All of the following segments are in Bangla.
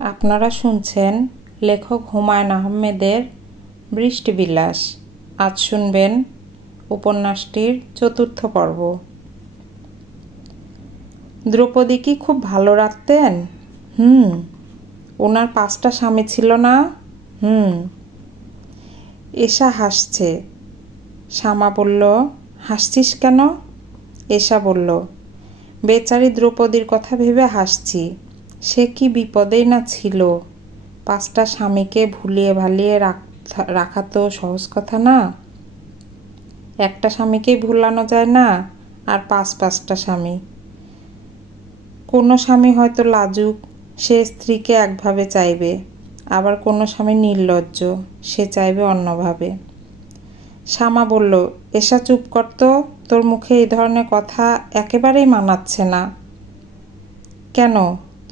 আপনারা শুনছেন লেখক হুমায়ুন আহমেদের বৃষ্টিবিলাস। আজ শুনবেন উপন্যাসটির চতুর্থ পর্ব। দ্রৌপদী কি খুব ভালো রাখতেন? ওনার 5টা স্বামী ছিল না? এশা হাসছে। শ্যামা বলল, হাসছিস কেন? এশা বলল, বেচারি দ্রৌপদীর কথা ভেবে হাসছি। সে কি বিপদেই না ছিল। 5টা স্বামীকে ভুলিয়ে ভালিয়ে রাখা তো সহজ কথা না। একটা স্বামীকেই ভুলানো যায় না, আর 5টা স্বামী। কোনো স্বামী হয়তো লাজুক, সে স্ত্রীকে একভাবে চাইবে, আবার কোনো স্বামী নির্লজ্জ, সে চাইবে অন্যভাবে। শ্যামা বলল, এসা চুপ কর তো, তোর মুখে এই ধরনের কথা একেবারেই মানাচ্ছে না। কেন,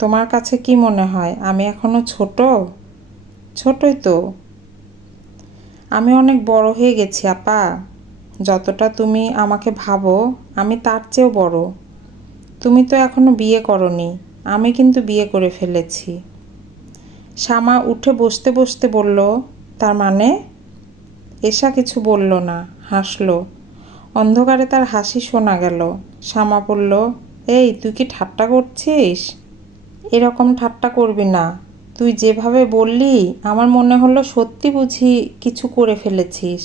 তোমার কাছে কি মনে হয় আমি এখনো ছোট? ছোটই তো। আমি অনেক বড় হয়ে গেছি আপা। যতটা তুমি আমাকে ভাবো আমি তার চেয়েও বড়। তুমি তো এখনো বিয়ে করনি, আমি কিন্তু বিয়ে করে ফেলেছি। শ্যামা উঠে বসতে বসতে বলল, তার মানে? এশা কিছু বলল না, হাসল। অন্ধকারে তার হাসি শোনা গেল। শ্যামা বলল, এই তুই কি ঠাট্টা করছিস? এরকম ঠাট্টা করবি না। তুই যেভাবে বললি আমার মনে হলো সত্যি বুঝি কিছু করে ফেলেছিস।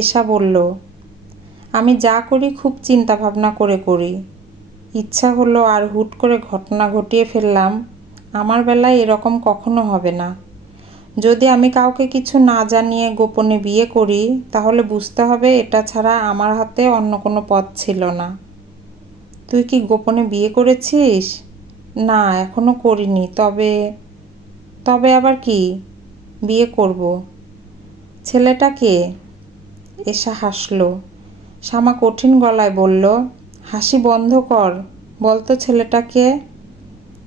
এশা বলল, আমি যা করি খুব চিন্তা ভাবনা করে করি। ইচ্ছা হলো আর হুট করে ঘটনা ঘটিয়ে ফেললাম। আমার বেলায় এরকম কখনো হবে না। যদি আমি কাউকে কিছু না জানিয়ে গোপনে বিয়ে করি, তাহলে বুঝতে হবে এটা ছাড়া আমার হাতে অন্য কোনো পথ ছিল না। তুই কি গোপনে বিয়ে করেছিস? না, এখনো করিনি। তবে আবার কি? বিয়ে করব। ছেলেটা কে? এশা হাসল। শ্যামা কঠিন গলায় বলল, হাসি বন্ধ কর, বলতো ছেলেটাকে।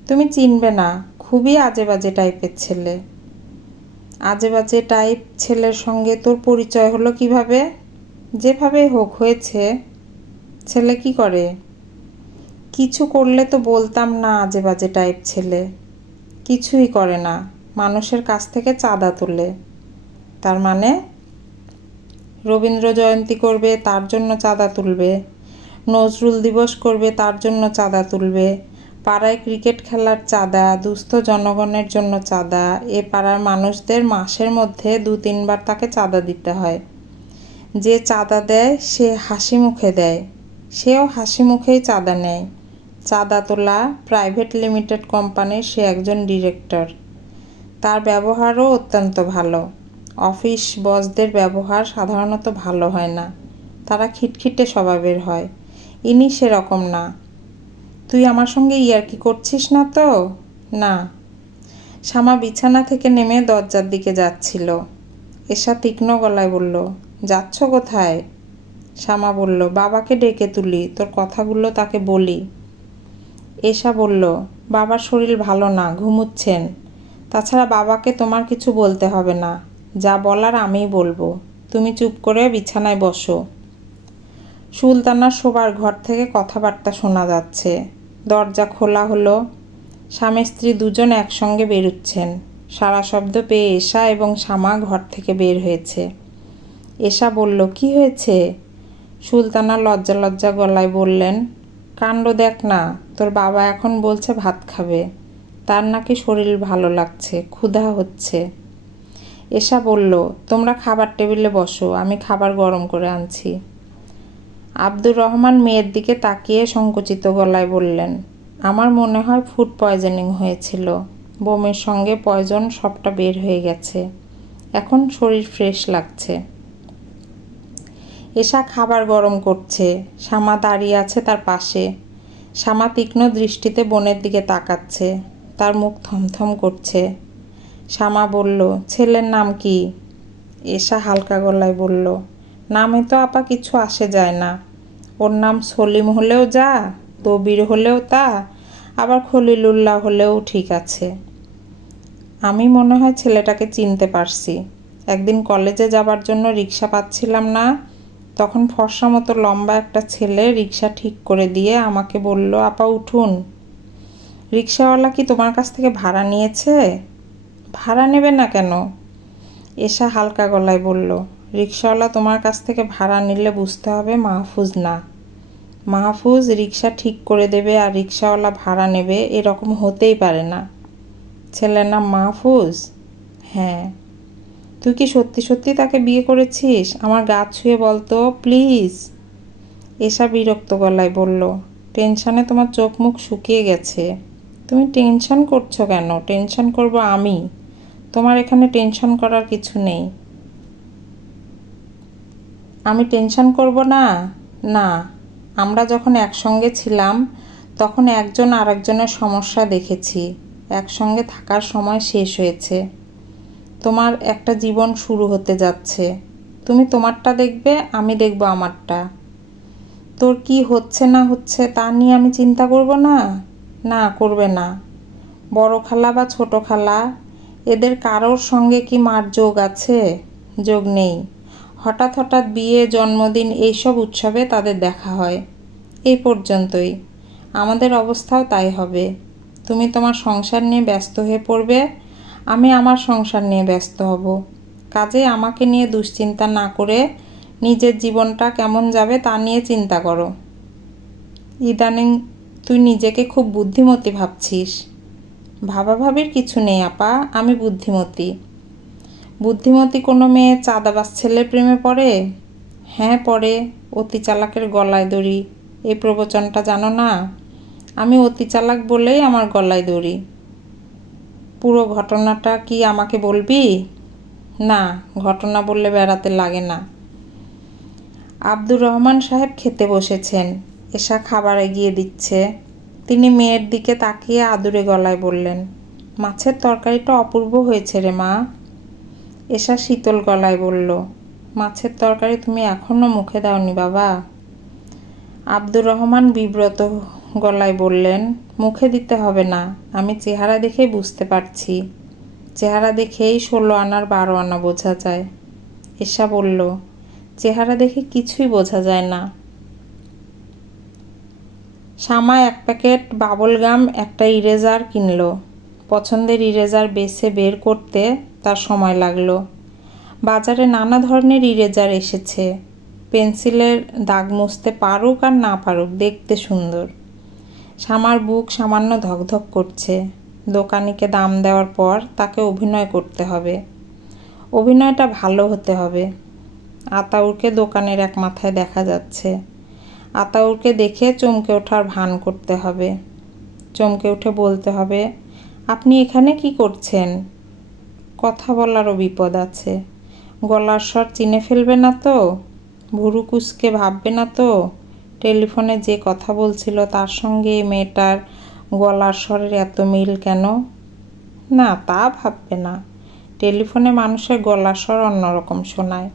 তুমি চিনবে না, খুবই আজেবাজে টাইপের ছেলে। আজেবাজে টাইপ ছেলের সঙ্গে তোর পরিচয় হলো কিভাবে? যেভাবে হোক হয়েছে। ছেলে কি করে? কিছু করলে তো বলতাম না আজেবাজে টাইপ ছেলে। কিছুই করে না, মানুষের কাছ থেকে চাঁদা তোলে। তার মানে? রবীন্দ্র জয়ন্তী করবে, তার জন্য চাঁদা তুলবে। নজরুল দিবস করবে, তার জন্য চাঁদা তুলবে। পাড়ায় ক্রিকেট খেলার চাঁদা, দুস্থ জনগণের জন্য চাঁদা। এ পাড়ার মানুষদের মাসের মধ্যে 2-3 বার তাকে চাঁদা দিতে হয়। যে চাঁদা দেয় সে হাসি মুখে দেয়, সেও হাসি মুখেই চাঁদা নেয়। চাঁদা তোলা প্রাইভেট লিমিটেড কোম্পানির সে একজন ডিরেক্টর। তার ব্যবহারও অত্যন্ত ভালো। অফিস বসদের ব্যবহার সাধারণত ভালো হয় না, তারা খিটখিটে স্বভাবের হয়। ইনি সেরকম না। তুই আমার সঙ্গে ইয়ার্কি করছিস না তো? না। শ্যামা বিছানা থেকে নেমে দরজার দিকে যাচ্ছিল। এশা তীক্ষ্ণ গলায় বলল, যাচ্ছ কোথায়? শ্যামা বলল, বাবাকে ডেকে তুলি, তোর কথাগুলো তাকে বলি। এশা বলল, বাবার শরীর ভালো না, ঘুমুচ্ছেন। তাছাড়া বাবাকে তোমার কিছু বলতে হবে না, যা বলার আমিই বলবো। তুমি চুপ করে বিছানায় বসো। সুলতানার শোবার ঘর থেকে কথাবার্তা শোনা যাচ্ছে। দরজা খোলা হলো। স্বামী স্ত্রী দুজন একসঙ্গে বেরুচ্ছেন। সারা শব্দ পেয়ে এশা এবং শ্যামা ঘর থেকে বের হয়েছে। এশা বলল, কি হয়েছে? সুলতানা লজ্জা লজ্জা গলায় বললেন, কাণ্ড দেখ না, তোর বাবা এখন বলছে ভাত খাবে। তার নাকি শরীর ভালো লাগছে, ক্ষুধা হচ্ছে। এশা বলল, তোমরা খাবার টেবিলে বসো, আমি খাবার গরম করে আনছি। আব্দুর রহমান মেয়ের দিকে তাকিয়ে সংকুচিত গলায় বললেন, আমার মনে হয় ফুড পয়জনিং হয়েছিল। বমির সঙ্গে পয়জন সবটা বের হয়ে গেছে, এখন শরীর ফ্রেশ লাগছে। এশা খাবার গরম করছে। শ্যামা দাঁড়িয়ে আছে তার পাশে। শ্যামা তীক্ষ্ণ দৃষ্টিতে বোনের দিকে তাকাচ্ছে, তার মুখ থমথম করছে। শ্যামা বলল, ছেলের নাম কি? এশা হালকা গলায় বলল, নামে তো আপা কিছু আসে যায় না। ওর নাম সলিম হলেও যা, দবির হলেও তা, আবার খলিলুল্লাহ হলেও ঠিক আছে। আমি মনে হয় ছেলেটাকে চিনতে পারছি। একদিন কলেজে যাবার জন্য রিক্সা পাচ্ছিলাম না, তখন ফর্সা মতো লম্বা একটা ছেলে রিক্সা ঠিক করে দিয়ে আমাকে বলল, আপা উঠুন। রিক্সাওয়ালা কি তোমার কাছ থেকে ভাড়া নিয়েছে? ভাড়া নেবে না কেন? এশা হালকা গলায় বলল, রিক্সাওয়ালা তোমার কাছ থেকে ভাড়া নিলে বুঝতে হবে মাহফুজ না। মাহফুজ রিক্সা ঠিক করে দেবে আর রিক্সাওয়ালা ভাড়া নেবে, এরকম হতেই পারে না। ছেলের নাম মাহফুজ? হ্যাঁ। তুই কি সত্যি সত্যি তাকে বিয়ে করেছিস? আমার গা ছুঁয়ে বলতো প্লিজ। এশা বিরক্ত গলায় বলল, টেনশনে তোমার চোখ মুখ শুকিয়ে গেছে। তুমি টেনশন করছো কেন? টেনশন করব আমি। তোমার এখানে টেনশন করার কিছু নেই। আমি টেনশন করব না? না, আমরা যখন একসঙ্গে ছিলাম তখন একজন আরেকজনের সমস্যা দেখেছি। একসঙ্গে থাকার সময় শেষ হয়েছে। তোমার একটা জীবন শুরু হতে যাচ্ছে। তুমি তোমারটা দেখবে, আমি দেখব আমারটা। তোর কি হচ্ছে না হচ্ছে তা নিয়ে আমি চিন্তা করব না? না, করবে না। বড় খালা বা ছোট খালা, এদের কারোর সঙ্গে কি মার যোগ আছে? যোগ নেই। হঠাৎ হঠাৎ বিয়ে, জন্মদিন এইসব উৎসবে তাদের দেখা হয়। এই পর্যন্তই। আমাদের অবস্থাও তাই হবে। তুমি তোমার সংসার নিয়ে ব্যস্ত হয়ে পড়বে, আমি আমার সংসার নিয়ে ব্যস্ত হব। কাজে আমাকে নিয়ে দুশ্চিন্তা না করে নিজের জীবনটা কেমন যাবে তা নিয়ে চিন্তা করো। ইদানিং তুই নিজেকে খুব বুদ্ধিমতী ভাবছিস। ভাবাভাবির কিছু নেই আপা, আমি বুদ্ধিমতী। বুদ্ধিমতী কোনো মেয়ে চাঁদাবাজ ছেলের প্রেমে পড়ে? হ্যাঁ পড়ে। অতি চালাকের গলায় দড়ি, এই প্রবচনটা জানো না? আমি অতি চালাক বলেই আমার গলায় দড়ি। পুরো ঘটনাটা কি আমাকে বলবি? না, ঘটনা বললে বেড়াতে লাগে না। আব্দুর রহমান সাহেব খেতে বসেছেন। এশা খাবার এগিয়ে দিচ্ছে। তিনি মেয়ের দিকে তাকিয়ে আদুরে গলায় বললেন, মাছের তরকারিটা অপূর্ব হয়েছে রে মা। এশা শীতল গলায় বলল, মাছের তরকারি তুমি এখনো মুখে দাওনি বাবা? আব্দুর রহমান বিব্রত গলায় বললেন, মুখে দিতে হবে না, আমি চেহারা দেখেই বুঝতে পারছি। চেহারা দেখেই 16 আনার 12 আনা বোঝা যায়। এশা বলল, চেহারা দেখে কিছুই বোঝা যায় না। শামা 1 প্যাকেট বাবল গাম, একটা ইরেজার কিনল। পছন্দের ইরেজার বেছে বের করতে তার সময় লাগলো। বাজারে নানা ধরনের ইরেজার এসেছে। পেন্সিলের দাগ মুছতে পারুক আর না পারুক, দেখতে সুন্দর। শামার বুক সামান্য ধকধক করছে। দোকানিকে দাম দেওয়ার পর তাকে অভিনয় করতে হবে। অভিনয়টা ভালো হতে হবে। আতাউরকে দোকানের এক মাথায় দেখা যাচ্ছে। আতাউরকে দেখে চমকে ওঠার ভান করতে হবে। চমকে উঠে বলতে হবে, আপনি এখানে কি করছেন? কথা বলারও বিপদ আছে। গলার স্বর চিনে ফেলবে না তো? ভুরু কুঁচকে ভাববে না তো টেলিফোনে যে কথা বলছিল তার সঙ্গে এই মেয়েটার গলার স্বরের এত মিল কেন? না, তা ভাববে না। টেলিফোনে মানুষের গলার স্বর অন্যরকম শোনায়।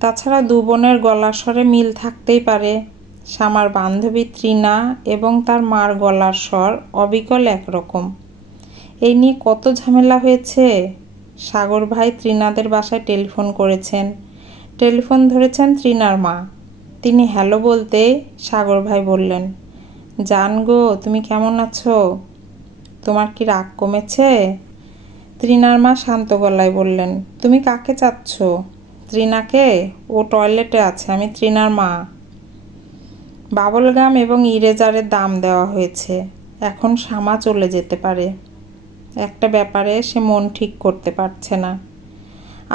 তাছাড়া 2 বোনের গলার স্বরে মিল থাকতেই পারে। শামার বান্ধবী তৃণা এবং তার মার গলার স্বর অবিকল একরকম। এই নিয়ে কত ঝামেলা হয়েছে। সাগর ভাই তৃণাদের বাসায় টেলিফোন করেছেন। টেলিফোন ধরেছেন তৃণার মা। তিনি হ্যালো বলতেই সাগর ভাই বললেন, জান গো, তুমি কেমন আছো? তোমার কি রাগ কমেছে? তৃণার মা শান্ত গলায় বললেন, তুমি কাকে চাচ্ছ? তৃণাকে? ও টয়লেটে আছে, আমি তৃণার মা। বাবলগাম এবং ইরেজারের দাম দেওয়া হয়েছে। এখন শামা চলে যেতে পারে। একটা ব্যাপারে সে মন ঠিক করতে পারছে না।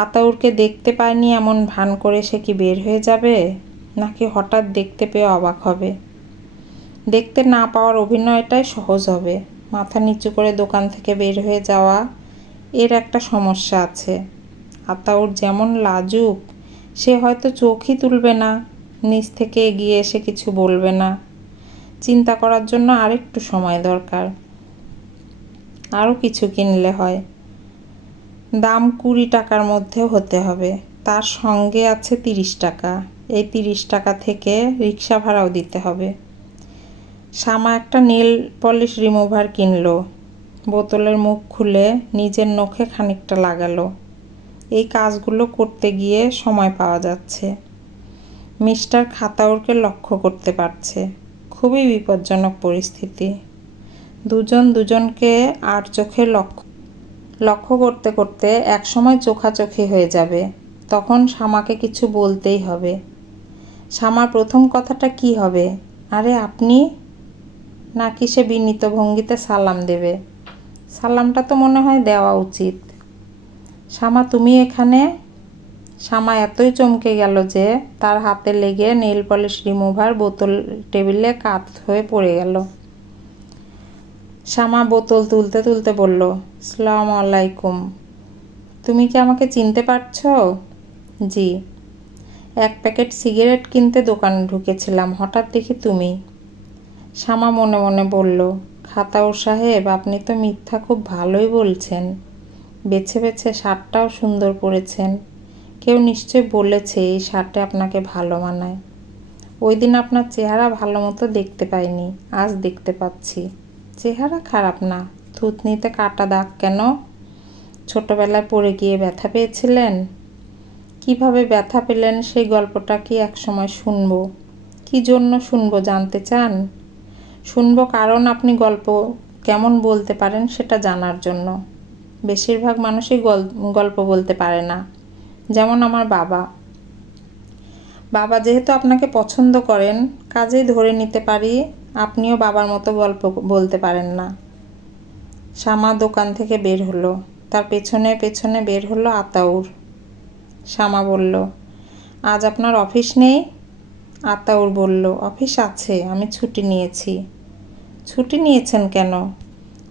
আতাউরকে দেখতে পায়নি এমন ভান করে সে কি বের হয়ে যাবে, নাকি হঠাৎ দেখতে পেয়ে অবাক হবে? দেখতে না পাওয়ার অভিনয়টাই সহজ হবে। মাথা নিচু করে দোকান থেকে বের হয়ে যাওয়া, এর একটা সমস্যা আছে। আতাউর যেমন লাজুক, সে হয়তো চোখই তুলবে না, নিচ থেকে এগিয়ে এসে কিছু বলবে না। চিন্তা করার জন্য আরেকটু সময় দরকার। আরও কিছু কিনলে হয়। দাম 20 টাকার মধ্যে হতে হবে। তার সঙ্গে আছে 30 টাকা। এই 30 টাকা থেকে রিক্সা ভাড়াও দিতে হবে। শামা একটা নেল পলিশ রিমুভার কিনল। বোতলের মুখ খুলে নিজের নখে খানিকটা লাগালো। এই কাজগুলো করতে গিয়ে সময় পাওয়া যাচ্ছে। মিস্টার খাতাউরকে লক্ষ্য করতে পারছে। খুবই বিপজ্জনক পরিস্থিতি। দুজন দুজনকে আর চোখে লক্ষ্য করতে করতে একসময় চোখাচোখি হয়ে যাবে। তখন শ্যামাকে কিছু বলতেই হবে। শ্যামার প্রথম কথাটা কি হবে? আরে আপনি? নাকি সে বিনীত ভঙ্গিতে সালাম দেবে? সালামটা তো মনে হয় দেওয়া উচিত। শ্যামা, তুমি এখানে? শ্যামা এতই চমকে গেল যে তার হাতে লেগে নেল পলিশ রিমুভার বোতল টেবিলে কাত হয়ে পড়ে গেল। শ্যামা বোতল তুলতে তুলতে বলল, আসসালামু আলাইকুম। তুমি কি আমাকে চিনতে পারছো? জি। এক প্যাকেট সিগারেট কিনতে দোকানে ঢুকেছিলাম, হঠাৎ দেখি তুমি। শ্যামা মনে মনে বলল, খাতাউর সাহেব, আপনি তো মিথ্যা খুব ভালোই বলছেন। বেছে বেছে শার্টটাও সুন্দর পরেছেন। কেউ নিশ্চয় বলেছে এই শার্টে আপনাকে ভালো মানায়। ওই দিন আপনার চেহারা ভালো মতো দেখতে পাইনি, আজ দেখতে পাচ্ছি। চেহারা খারাপ না, থুতনিতে কাটা দাগ কেন? ছোটবেলায় পড়ে গিয়ে ব্যথা পেয়েছিলেন? কিভাবে ব্যথা পেলেন সেই গল্পটা কি একসময় শুনবো? কি জন্য শুনবো জানতে চান? শুনবো কারণ আপনি গল্প কেমন বলতে পারেন সেটা জানার জন্য। বেশিরভাগ মানুষই গল্প বলতে পারে না। যেমন আমার বাবা। বাবা যেহেতু আপনাকে পছন্দ করেন, কাজেই ধরে নিতে পারি আপনিও বাবার মতো গল্প বলতে পারেন না। শ্যামা দোকান থেকে বের হলো। তার পেছনে পেছনে বের হলো আতাউর। শ্যামা বলল, আজ আপনার অফিস নেই? আতাউর বলল, অফিস আছে, আমি ছুটি নিয়েছি। ছুটি নিয়েছেন কেন?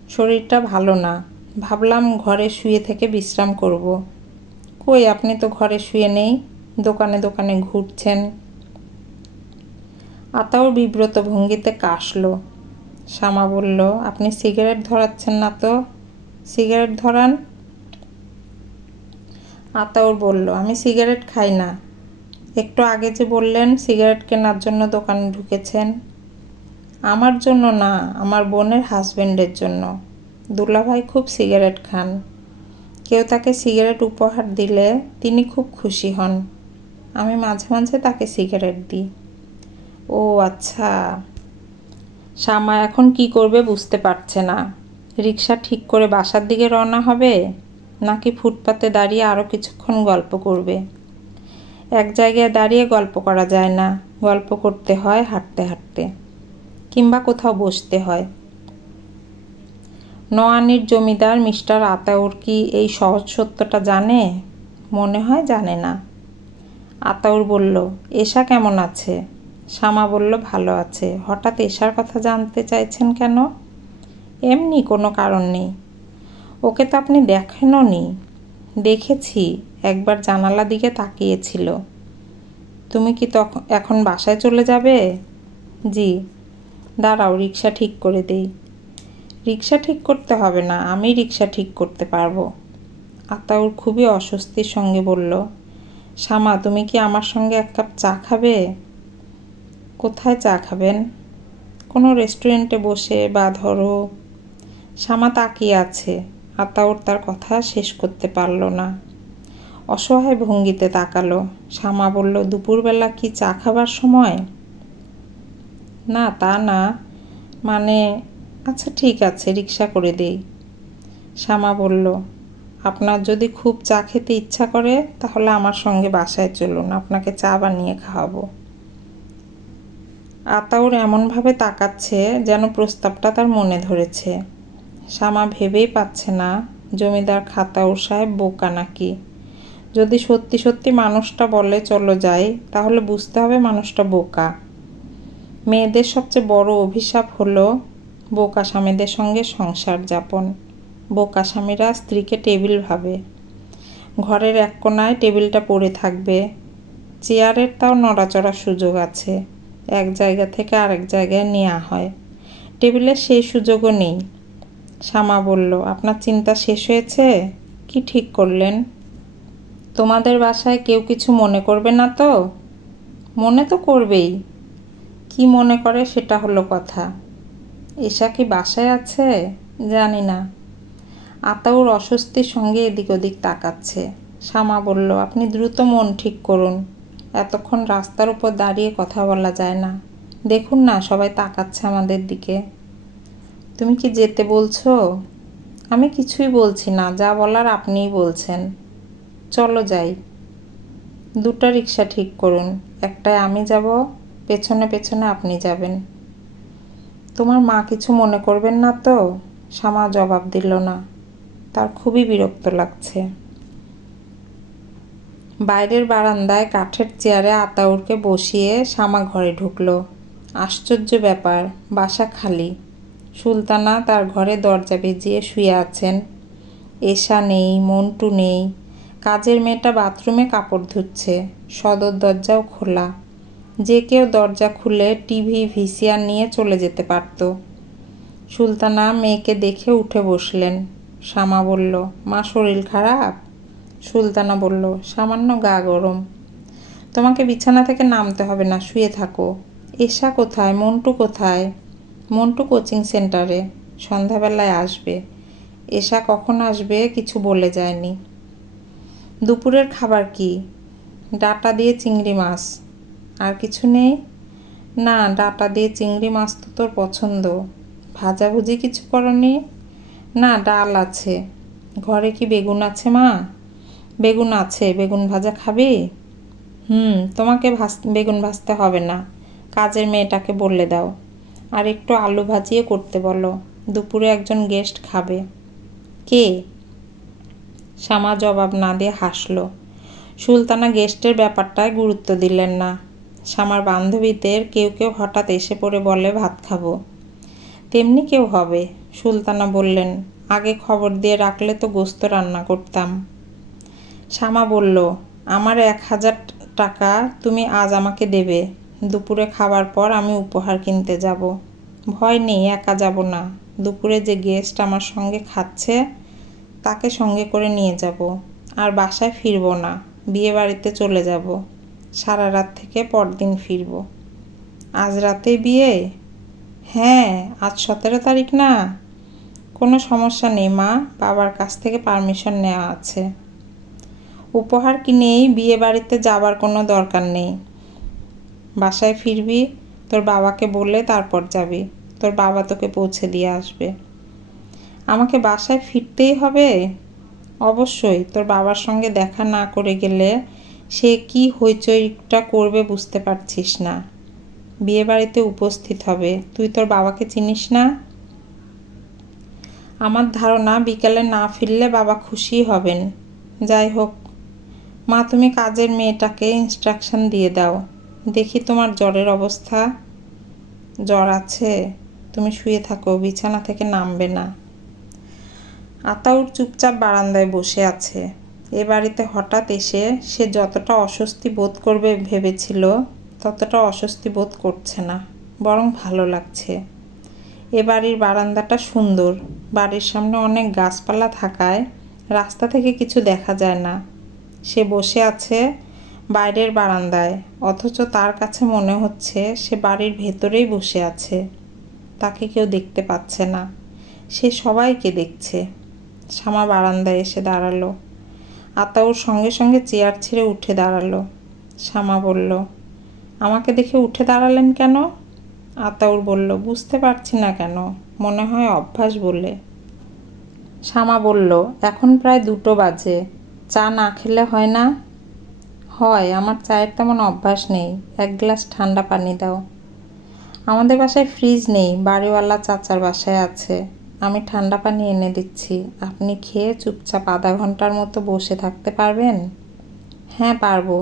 শরীরটা ভালো না, ভাবলাম ঘরে শুয়ে থেকে বিশ্রাম করব। কই, আপনি তো ঘরে শুয়ে নেই, দোকানে দোকানে ঘুরছেন। আতাউর বিব্রত ভঙ্গিতে কাশল। শ্যামা বলল, আপনি সিগারেট ধরাচ্ছেন না তো? সিগারেট ধরান। আতাউর বলল, আমি সিগারেট খাই না। একটু আগে যে বললেন সিগারেট কেনার জন্য দোকানে ঢুকেছেন। আমার জন্য না, আমার বোনের হাজবেন্ডের জন্য। দুলাভাই খুব সিগারেট খান। কেউ তাকে সিগারেট উপহার দিলে তিনি খুব খুশি হন। আমি মাঝে মাঝে তাকে সিগারেট দিই। ও আচ্ছা। শ্যামা এখন কি করবে বুঝতে পারছে না। রিক্সা ঠিক করে বাসার দিকে রওনা হবে, নাকি ফুটপাতে দাঁড়িয়ে আরও কিছুক্ষণ গল্প করবে? এক জায়গায় দাঁড়িয়ে গল্প করা যায় না, গল্প করতে হয় হাঁটতে হাঁটতে, কিংবা কোথাও বসতে হয়। নোয়ানীর জমিদার মিস্টার আতাউর কি এই সহজ সত্যটা জানে? মনে হয় জানে না। আতাউর বলল, এশা কেমন আছে? শ্যামা বলল, ভালো আছে। হঠাৎ এশার কথা জানতে চাইছেন কেন? এমনি, কোনো কারণ নেই। ওকে তো আপনি দেখেনও নি। দেখেছি, একবার জানালা দিকে তাকিয়েছিল। তুমি কি এখন বাসায় চলে যাবে? জি। দাঁড়াও, রিক্সা ঠিক করে দেই। রিক্সা ঠিক করতে হবে না, আমি রিক্সা ঠিক করতে পারবো। আতাউর খুবই অস্বস্তির সঙ্গে বলল, শ্যামা, তুমি কি আমার সঙ্গে এক কাপ চা খাবে? কোথায় চা খাবেন? কোনো রেস্টুরেন্টে বসে, বা ধরো। শ্যামা তাকিয়ে আছে। আতাউর তার কথা শেষ করতে পারল না। অসহায় ভঙ্গিতে তাকালো। শ্যামা বলল, দুপুরবেলা কি চা খাবার সময়? না, তা না, মানে, আচ্ছা ঠিক আছে, রিক্সা করে দেই। শ্যামা বলল, আপনার যদি খুব চা খেতে ইচ্ছা করে তাহলে আমার সঙ্গে বাসায় চলুন, আপনাকে চা বানিয়ে খাওয়াবো। আতাউর এমনভাবে তাকাচ্ছে যেন প্রস্তাবটা তার মনে ধরেছে। শ্যামা ভেবেই পাচ্ছে না জমিদার খাতাউর সাহেব বোকা নাকি। যদি সত্যি সত্যি মানুষটা বলে চলো যাই, তাহলে বুঝতে হবে মানুষটা বোকা। মেয়েদের সবচেয়ে বড় অভিশাপ হলো বোকা স্বামীদের সঙ্গে সংসার যাপন। বোকা স্বামীরা স্ত্রীকে টেবিল ভাবে। ঘরের এক কোণায় টেবিলটা পড়ে থাকবে, চেয়ারের তাও নড়াচড়ার সুযোগ আছে, এক জায়গা থেকে আরেক জায়গায় নেওয়া হয়। টেবিলের সেই সুযোগও নেই। শ্যামা বলল, আপনার চিন্তা শেষ হয়েছে? কি ঠিক করলেন? তোমাদের বাসায় কেউ কিছু মনে করবে না তো? মনে তো করবেই। কি মনে করে সেটা হলো কথা। এশা কি বাসায় আছে? জানি না। আতাউর অস্বস্তির সঙ্গে এদিক ওদিক তাকাচ্ছে। শ্যামা বলল, আপনি দ্রুত মন ঠিক করুন। এতক্ষণ রাস্তার উপর দাঁড়িয়ে কথা বলা যায় না। দেখুন না, সবাই তাকাচ্ছে আমাদের দিকে। তুমি কি যেতে বলছো? আমি কিছুই বলছি না, যা বলার আপনিই বলছেন। চলো যাই। দুটো রিক্সা ঠিক করুন, একটায় আমি যাব, পেছনে পেছনে আপনি যাবেন। তোমার মা কিছু মনে করবেন না তো? শ্যামা জবাব দিল না। তার খুবই বিরক্ত লাগছে। বাইরের বারান্দায় কাঠের চেয়ারে আতাউরকে বসিয়ে শ্যামা ঘরে ঢুকল। আশ্চর্য ব্যাপার, বাসা খালি। সুলতানা তার ঘরে দরজা ভেজিয়ে শুয়ে আছেন। এশা নেই, মন্টু নেই। কাজের মেয়েটা বাথরুমে কাপড় ধুচ্ছে। সদর দরজাও খোলা। যে কেউ দরজা খুলে টিভি ভিসিআর নিয়ে চলে যেতে পারত। সুলতানা মেয়েকে দেখে উঠে বসলেন। শ্যামা বলল, মা শরীর খারাপ? সুলতানা বলল, সামান্য গা গরম। তোমাকে বিছানা থেকে নামতে হবে না, শুয়ে থাকো। এশা কোথায়? মন্টু কোথায়? মন্টু কোচিং সেন্টারে, সন্ধ্যাবেলায় আসবে। এশা কখন আসবে কিছু বলে যায়নি। দুপুরের খাবার কি? ডাঁটা দিয়ে চিংড়ি মাছ। আর কিছু নেই? না, ডাঁটা দিয়ে চিংড়ি মাছ তো তোর পছন্দ। ভাজাভুজি কিছু করনি? না, ডাল আছে। ঘরে কি বেগুন আছে মা? বেগুন আছে। বেগুন ভাজা খাবি? তোমাকে বেগুন ভাজতে হবে না, কাজের মেয়েটাকে বললে দাও। আর একটু আলু ভাজিয়ে করতে বলো, দুপুরে একজন গেস্ট খাবে। কে? শ্যামা জবাব না দিয়ে হাসল। সুলতানা গেস্টের ব্যাপারটায় গুরুত্ব দিলেন না। শ্যামার বান্ধবীদের কেউ কেউ হঠাৎ এসে পড়ে বলে ভাত খাবো। তেমনি কেউ হবে। সুলতানা বললেন, আগে খবর দিয়ে রাখলে তো গোস্ত রান্না করতাম। শ্যামা বলল, আমার 1000 টাকা তুমি আজ আমাকে দেবে। দুপুরে খাবার পর আমি উপহার কিনতে যাব। ভয় নেই, একা যাব না। দুপুরে যে গেস্ট আমার সঙ্গে খাচ্ছে তাকে সঙ্গে করে নিয়ে যাব। আর বাসায় ফিরব না, বিয়ে বাড়িতে চলে যাব। সারা রাত থেকে পরদিন ফিরব। আজ রাতেই বিয়ে? হ্যাঁ, আজ 17 তারিখ না? কোনো সমস্যা নেই মা, বাবার কাছ থেকে পারমিশন নেওয়া আছে। উপহার কিনেই বিয়ে বাড়িতে যাবার কোনো দরকার নেই। বাসায় ফিরবি, তোর বাবাকে বলে তারপর যাবি। তোর বাবা তোকে পৌঁছে দিয়ে আসবে। আমাকে বাসায় ফিরতেই হবে? অবশ্যই। তোর বাবার সঙ্গে দেখা না করে গেলে সে কি হইচইটা করবে বুঝতে পারছিস না। বিয়ে বাড়িতে উপস্থিত হবে। তুই তোর বাবাকে চিনিস না? আমার ধারণা বিকালে না ফিরলে বাবা খুশি হবেন। যাই হোক মা, তুমি কাজের মেয়েটাকে ইনস্ট্রাকশন দিয়ে দাও। দেখি তোমার জ্বরের অবস্থা। জ্বর আছে? তুমি শুয়ে থাকো, বিছানা থেকে নামবে না। আতাউর চুপচাপ বারান্দায় বসে আছে। এ বাড়িতে হঠাৎ এসে সে যতটা অস্বস্তি বোধ করবে ভেবেছিল ততটা অস্বস্তি বোধ করছে না, বরং ভালো লাগছে। এ বাড়ির বারান্দাটা সুন্দর। বাড়ির সামনে অনেক গাছপালা থাকায় রাস্তা থেকে কিছু দেখা যায় না। সে বসে আছে বাইরের বারান্দায়, অথচ তার কাছে মনে হচ্ছে সে বাড়ির ভেতরেই বসে আছে। তাকে কেউ দেখতে পাচ্ছে না, সে সবাইকে দেখছে। শ্যামা বারান্দায় এসে দাঁড়ালো। আতাউর সঙ্গে সঙ্গে চেয়ার ছেড়ে উঠে দাঁড়ালো। শ্যামা বলল, আমাকে দেখে উঠে দাঁড়ালেন কেন? আতাউর বলল, বুঝতে পারছি না কেন, মনে হয় অভ্যাস বলে। শ্যামা বলল, এখন প্রায় 2টো বাজে, চা না খেলে হয় না? হয়, আমার চায়ের তেমন অভ্যাস নেই। 1 গ্লাস ঠান্ডা পানি দাও। আমাদের বাসায় ফ্রিজ নেই, বাড়িওয়ালা চাচার বাসায় আছে। আমি ঠান্ডা পানি এনে দিচ্ছি, আপনি খেয়ে চুপচাপ আধা ঘন্টার মতো বসে থাকতে পারবেন? হ্যাঁ পারবো।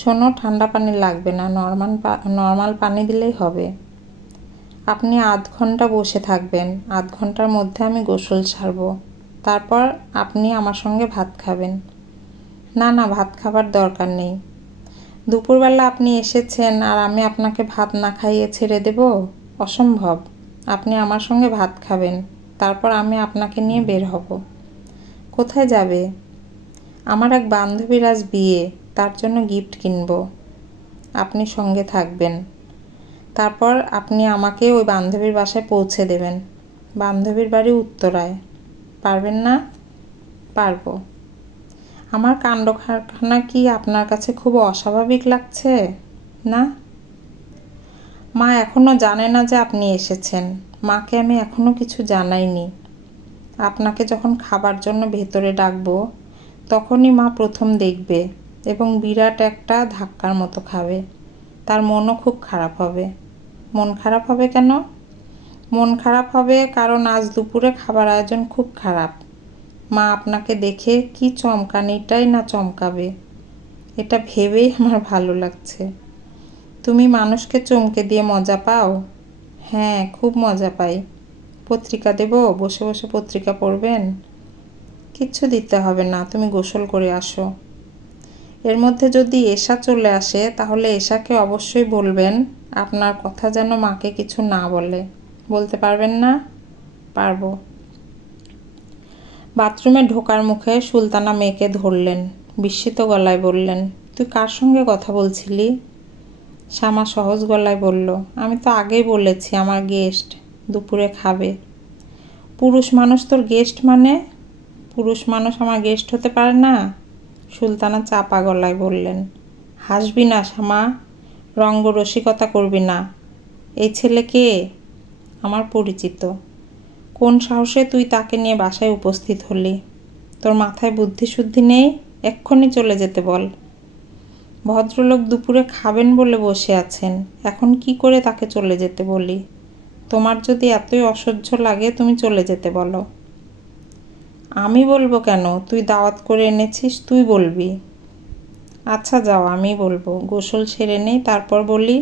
শোনো, ঠান্ডা পানি লাগবে না, নর্মাল পানি দিলেই হবে। আপনি আধ ঘন্টা বসে থাকবেন, আধ ঘন্টার মধ্যে আমি গোসল সারব। তারপর আপনি আমার সঙ্গে ভাত খাবেন। না না, ভাত খাবার দরকার নেই। দুপুরবেলা আপনি এসেছেন আর আমি আপনাকে ভাত না খাইয়ে ছেড়ে দেব? অসম্ভব। আপনি আমার সঙ্গে ভাত খাবেন, তারপর আমি আপনাকে নিয়ে বের হব। কোথায় যাবে? আমার এক বান্ধবীর আজ বিয়ে, তার জন্য গিফট কিনব। আপনি সঙ্গে থাকবেন। তারপর আপনি আমাকে ওই বান্ধবীর বাসায় পৌঁছে দেবেন। বান্ধবীর বাড়ি উত্তরায়। পারবেন না? পারবো। আমার কাণ্ড কারখানা কি আপনার কাছে খুব অস্বাভাবিক লাগছে? না? মা এখনো জানে না যে আপনি এসেছেন। মাকে আমি এখনো কিছু জানাইনি। আপনাকে যখন খাবার জন্য ভেতরে ডাকবো তখনই মা প্রথম দেখবে এবং বিরাট একটা ধাক্কার মতো খাবে। তার মনও খুব খারাপ হবে। মন খারাপ হবে কেন? মন খারাপ হবে কারণ আজ দুপুরে খাবার আয়োজন খুব খারাপ। মা আপনাকে দেখে কি চমকানিটাই না চমকাবে। এটা ভেবেই আমার ভালো লাগছে। তুমি মানুষকে চমকে দিয়ে মজা পাও? হ্যাঁ, খুব মজা পাই। পত্রিকা দেব? বসে বসে পত্রিকা পড়বেন? কিচ্ছু দিতে হবে না, তুমি গোসল করে আসো। এর মধ্যে যদি এশা চলে আসে তাহলে এশাকে অবশ্যই বলবেন আপনার কথা যেন মাকে কিছু না বলে। বলতে পারবেন না? পারবো। বাথরুমে ঢোকার মুখে সুলতানা মেয়েকে ধরলেন, বিস্মিত গলায় বললেন, তুই কার সঙ্গে কথা বলছিলি? শ্যামা সহজ গলায় বলল, আমি তো আগেই বলেছি আমার গেস্ট, দুপুরে খাবে। পুরুষ মানুষ তোর গেস্ট মানে? পুরুষ মানুষ আমার গেস্ট হতে পারে না? সুলতানা চাপা গলায় বললেন। হাসবি না শ্যামা, রঙ্গরসিকতা করবি না। এই ছেলে কে? আমার পরিচিত। কোন সাহসে তুই তাকে নিয়ে বাসায় উপস্থিত হলি? তোর মাথায় বুদ্ধিশুদ্ধি নেই? এক্ষুনি চলে যেতে বল। ভদ্রলোক দুপুরে খাবেন বলে বসে আছেন, এখন কি করে তাকে চলে যেতে বলি? তোমার যদি এতই অসহ্য লাগে তুমি চলে যেতে বলো। আমি বলবো কেন? তুই দাওয়াত করে এনেছিস, তুই বলবি। আচ্ছা যাও, আমি বলবো। গোসল সেরে নেই তারপর বলি।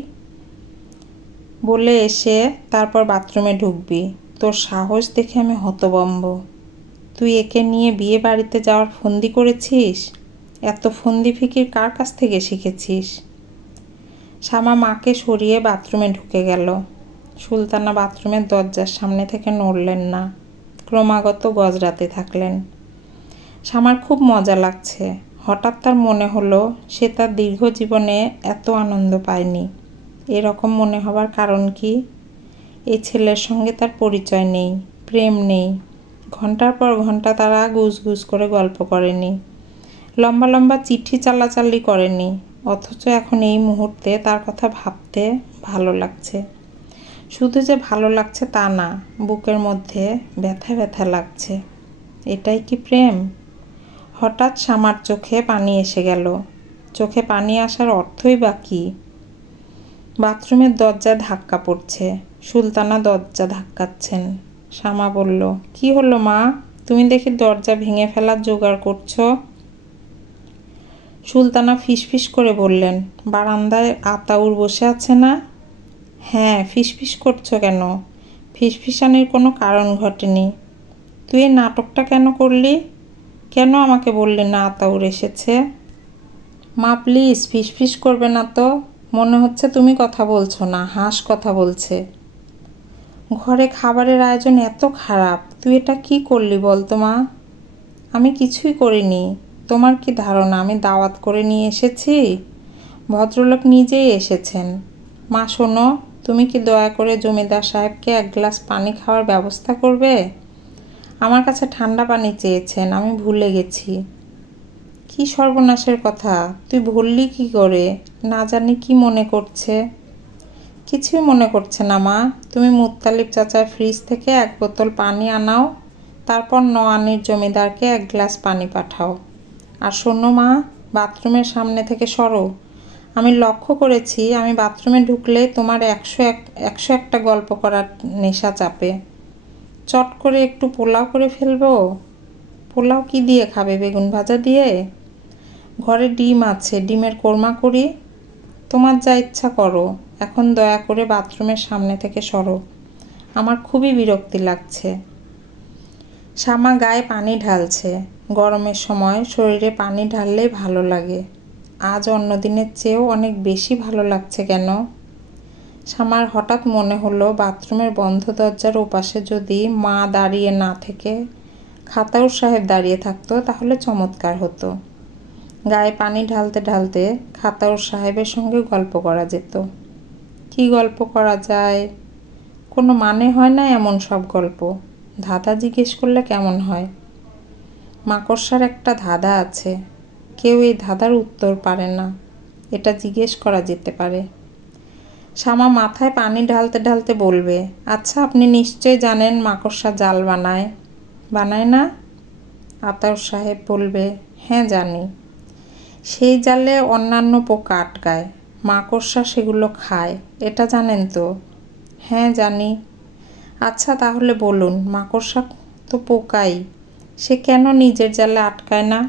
বলে এসে তারপর বাথরুমে ঢুকবি। তোর সাহস দেখে আমি হতভম্ব। তুই একে নিয়ে বিয়ে বাড়িতে যাওয়ার ফন্দি করেছিস? এত ফন্দি ফিকির কার কাছ থেকে শিখেছিস? শ্যামা মাকে সরিয়ে বাথরুমে ঢুকে গেল। সুলতানা বাথরুমের দরজার সামনে থেকে নড়লেন না, ক্রমাগত গজরাতে থাকলেন। শ্যামার খুব মজা লাগছে। হঠাৎ তার মনে হলো সে তার দীর্ঘ জীবনে এত আনন্দ পায়নি। এরকম মনে হবার কারণ কি? এই ছেলের সঙ্গে তার পরিচয় নেই, প্রেম নেই। ঘন্টার পর ঘন্টা তারা গুজগুজ করে গল্প করেনি, লম্বা লম্বা চিঠি চালাচালি করেনি, অথচ এখন এই মুহূর্তে তার কথা ভাবতে ভালো লাগছে। শুধু যে ভালো লাগছে তা না, বুকের মধ্যে ব্যথা ব্যথা লাগছে। এটাই কি প্রেম? হঠাৎ শ্যামার চোখে পানি এসে গেল। চোখে পানি আসার অর্থই বা কী? বাথরুমের দরজায় ধাক্কা পড়ছে। সুলতানা দরজা ধাক্কাচ্ছেন। শ্যামা বলল, কি হলো মা? তুমি দেখি দরজা ভেঙে ফেলার জোগাড় করছো। সুলতানা ফিসফিস করে বললেন, বারান্দায় আতাউর বসে আছে না? হ্যাঁ, ফিসফিস করছো কেন? ফিসফিসানির কোনো কারণ ঘটেনি। তুই এই নাটকটা কেন করলি? কেন আমাকে বললি না আতাউর এসেছে? মা প্লিজ ফিসফিস করবে না তো। মনে হচ্ছে তুমি কথা বলছো না, হাঁস কথা বলছে। ঘরে খাবারের আয়োজন এত খারাপ, তুই এটা কি করলি বল তো মা? আমি কিছুই করিনি। তোমার কি ধারণা আমি দাওয়াত করে নিয়ে এসেছি? ভদ্রলোক নিজেই এসেছেন। মা শোনো, তুমি কি দয়া করে জমিদার সাহেবকে এক গ্লাস পানি খাওয়ার ব্যবস্থা করবে? আমার কাছে ঠান্ডা পানি চেয়েছেন, আমি ভুলে গেছি। কি সর্বনাশের কথা! তুই ভুললি কি করে? না জানি কি মনে করছে। কিছুই মনে করছে না মা। তুমি মুত্তালিব চাচার ফ্রিজ থেকে এক বোতল পানি আনাও, তারপর নওয়ানির জমিদারকে এক গ্লাস পানি পাঠাও। আর শোনো মা, বাথরুমের সামনে থেকে সরো। আমি লক্ষ্য করেছি আমি বাথরুমে ঢুকলে তোমার একশো একটা গল্প করার নেশা চাপে। চট করে একটু পোলাও করে ফেলবো। পোলাও কি দিয়ে খাবে? বেগুন ভাজা দিয়ে? ঘরে ডিম আছে, ডিমের কোরমা করি। তোমার যা ইচ্ছা করো। এখন দয়া করে বাথরুমের সামনে থেকে সরো। আমার খুবই বিরক্তি লাগছে। শ্যামা গায়ে পানি ঢালছে। গরমের সময় শরীরে পানি ঢাললেই ভালো লাগে। আজ অন্য দিনের চেয়েও অনেক বেশি ভালো লাগছে কেন? শ্যামার হঠাৎ মনে হলো বাথরুমের বন্ধ দরজার ওপাশে যদি মা দাঁড়িয়ে না থেকে খাতাউর সাহেব দাঁড়িয়ে থাকতো তাহলে চমৎকার হতো। গায়ে পানি ঢালতে ঢালতে খাতাউর সাহেবের সঙ্গে গল্প করা যেত। কি গল্প করা যায়? কোনো মানে হয় না এমন সব গল্প। ধাঁধা জিজ্ঞেস করলে কেমন হয়? মাকড়সার একটা ধাঁধা আছে, কেউ এই ধাঁধার উত্তর পারে না, এটা জিজ্ঞেস করা যেতে পারে। শ্যামা মাথায় পানি ঢালতে ঢালতে বলবে, আচ্ছা আপনি নিশ্চয় জানেন মাকড়সা জাল বানায়, বানায় না? আতাউর সাহেব বলবে, হ্যাঁ জানি। সেই জালে অন্যান্য পোকা আটকায়, মাকড়সা সেগুলো খায়, এটা জানেন তো? হ্যাঁ জানি। আচ্ছা তাহলে বলুন, মাকড়সা তো পোকাই, সে কেন নিজের জালে আটকায় না?